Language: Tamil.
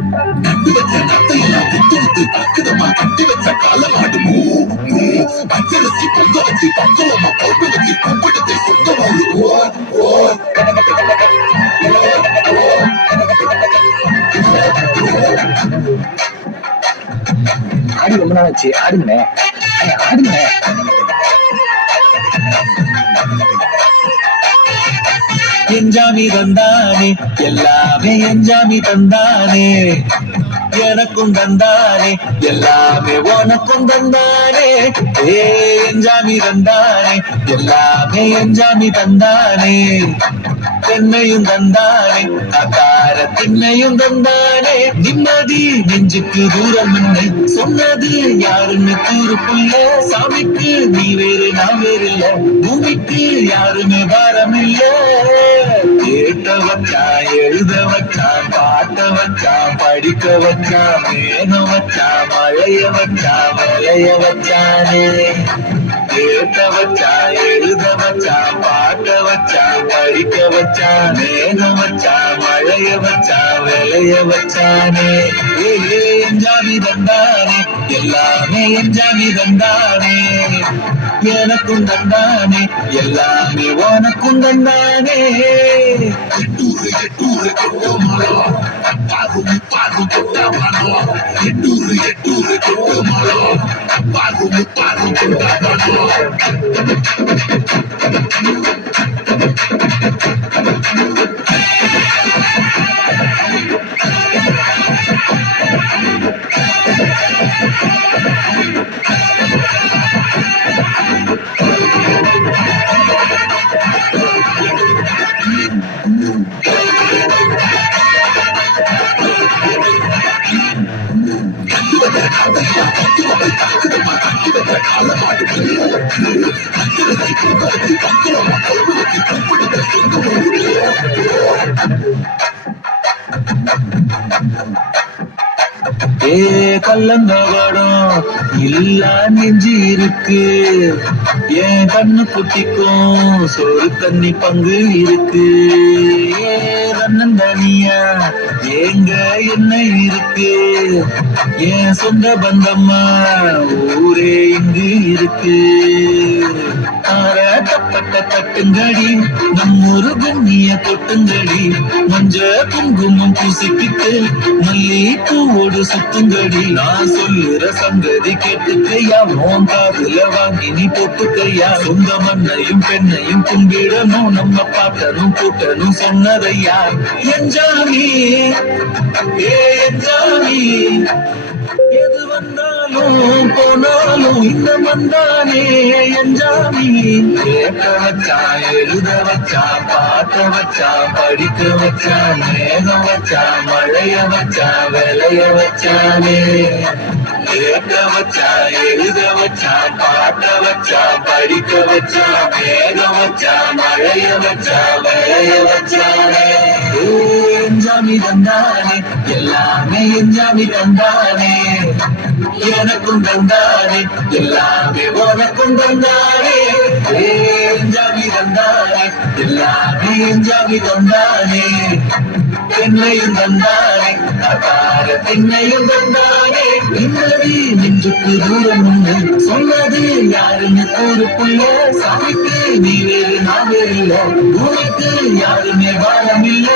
கட்டு வச்ச நத்தையெல்லாம் விட்டு விட்டு பக்குதமா கட்டி வச்ச காலமாடு பச்சரிசி பொங்க வச்சு பக்குவமா பொங்க வச்சு கூப்பிட்டு சொந்த ஊரு ஆடி ரொம்ப நாள் ஆச்சு. ஆடுங்களே ஆடுங்களே. எஞ்சாமி தந்தானே எல்லாமே எஞ்சாமி தந்தானே எனக்கும் தந்தானே எல்லாமே உனக்கும் தந்தானே எஞ்சாமி தந்தானே எல்லாமே எஞ்சாமி தந்தானே தென்னையும் தந்தானே அகார திண்ணையும் தந்தானே நிம்மதி நெஞ்சுக்கு தூரம் இல்லை சொன்னது யாருன்னு கூறுக்குள்ள சாமிக்கு நீ வேறு நான் வேறு இல்ல பூமிக்கு யாருமே பாரம் இல்ல கேட்ட வச்சான் எழுத வச்சான் பாட்ட வச்சான் படிக்க வச்சான் மேகம் வச்சான் மழைய வச்சான் விளைய வச்சானே கேட்ட வச்சான் எழுத வச்சான் பாட்ட வச்சான் படிக்க வச்சான் மேகம் வச்சான் மழைய வச்சான் விளைய வச்சானே எஞ்சாமி தந்தானே எல்லாமே எஞ்சாமி தந்தானே எனக்கும் தந்தானே எல்லாமே உனக்கும் தந்தானே எட்டூரு எட்டூரு கொட்ட மரம் அப்பாரு முப்பாரு கொட்ட மரம் எட்டூரு எட்டூரு கொட்ட மரம் அப்பாரு முப்பாரு கொட்ட மரம் கல்லங்கவடம் இல்ல நெஞ்சு இருக்கு என் கண்ணு குட்டிக்கும் சோறு தண்ணி பங்கு இருக்கு தனியா எங்க என்ன இருக்கு என் சொந்த பந்தம்மா ஊரே இங்கு இருக்கு தப்பட்ட தட்டுங்கடி நம்மொரு கும்மிய கொட்டுங்கடி மஞ்ச குங்குமம் பூசிக்கிட்டு மல்லி பூவோடு சுத்துங்கடி நான் சொல்லுற சங்கதி கேட்டுக்கையா உன் காதுல வாங்கி நீ போட்டுக்கையா சொந்த மண்ணையும் பெண்ணையும் கும்பிடணும் நம்ம பாட்டனும் கூட்டனும் சொன்னதையா எஞ்சாமி எஞ்சாமி எது வந்தாலும் போனாலும் இந்த மந்தானே எஞ்சாமி கேட்க வச்சா எழுத வச்சா பாட்ட வச்சா படிக்க வச்சா மேகம் வச்சா மழைய வச்சா விளைய வச்சானே கேட்க வச்சா எழுத வச்சா பாட்ட வச்சா படிக்க வச்சா மேகம் வச்சா மழைய வச்சா விளைய வச்சானே எஞ்சாமி தந்தானே எல்லாமே எஞ்சாமி தந்தானே எனக்கும் தந்தானே எல்லாமே உனக்கும் தந்தானே எஞ்சாமி தந்தானே எல்லாமே எஞ்சாமி தந்தானே தென்னையும் தந்தானே அகார திண்ணையும் தந்தானே நிம்மதி நெஞ்சுக்கு தூரம் உண்டு சொன்னது யாருன்னு கூறுக்குள்ள சாமிக்கு நீ வேறு நான் வேறு இல்ல பூமிக்கு யாருமே வாரம் இல்ல